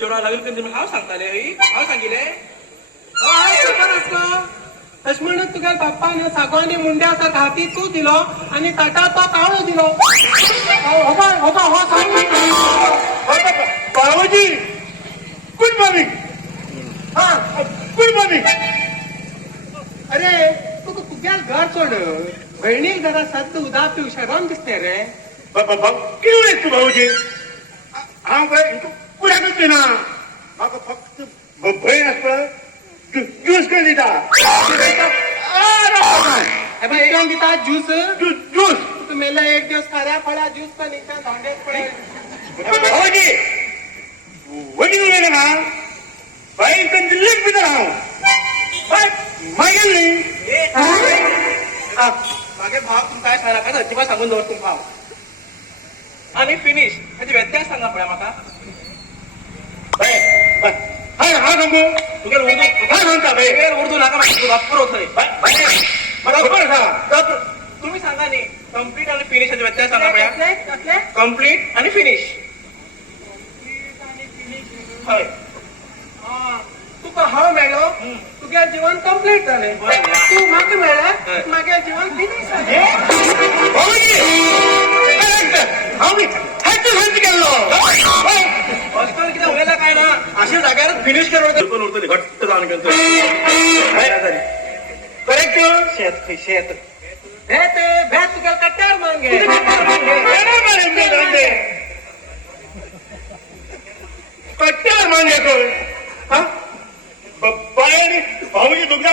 चोरा लागेल की तुम्ही हाव सांगताले हाव सांगिले तश म्हणून तुझ्या बाप्पाने सागवानी मुंड्याचा घाती तू दिलो आणि ताटा तो कावळो दिलो बाबाजी गुड मॉर्निंग. हा गुड मॉर्निंग. अरे तू तुझ्या घर सोड बहिणीक जरा सद्द उदा पिऊ शरम दिसते रे. किती वेळ तू भाऊजी हा पुऱ्याकच ना म्हाका फक्त भंय असत ज्यूस करून दिता कोण दिता ज्यूस ज्यूस तू मेला एक दिवस खाऱ्या फळा ज्यूस पण इथं धोंड्यात पडेल. भाऊजी वडील उडले ना बाई पण दिल्लीत पिता हांव मागेल न्ही मागे भाव तुमका काय सांगला का अजिबात सांगून दवर तुम भाव आणि फिनिश त्याचे व्यत्यास सांगा पळ्या म्हाका हाय हा सांगू तुगे उर्दू काय म्हणता बाई उर्दू नाका माहिती वापर बरोबर तुम्ही सांगा नी कम्प्लीट आणि फिनिश याचे व्यत्यास सांगा पळ्या कम्प्लीट आणि फिनिश हय तुका हाव मेळ्ळो तुझ्या जीवन कंप्लीट झाले तू म्हाका मेळ्ळा माझ्या जीवन फिनिश झाले. असं किती उद्याला काय ना अशा जाग्यावर फिनिश करतो पण उरतो घट्ट जाऊन करतो करेक्ट शेत शेत भेट भेट तुझ्या कट्ट्यावर मांगे कट्ट्यावर मागे बाहेर भाऊजी तुमच्या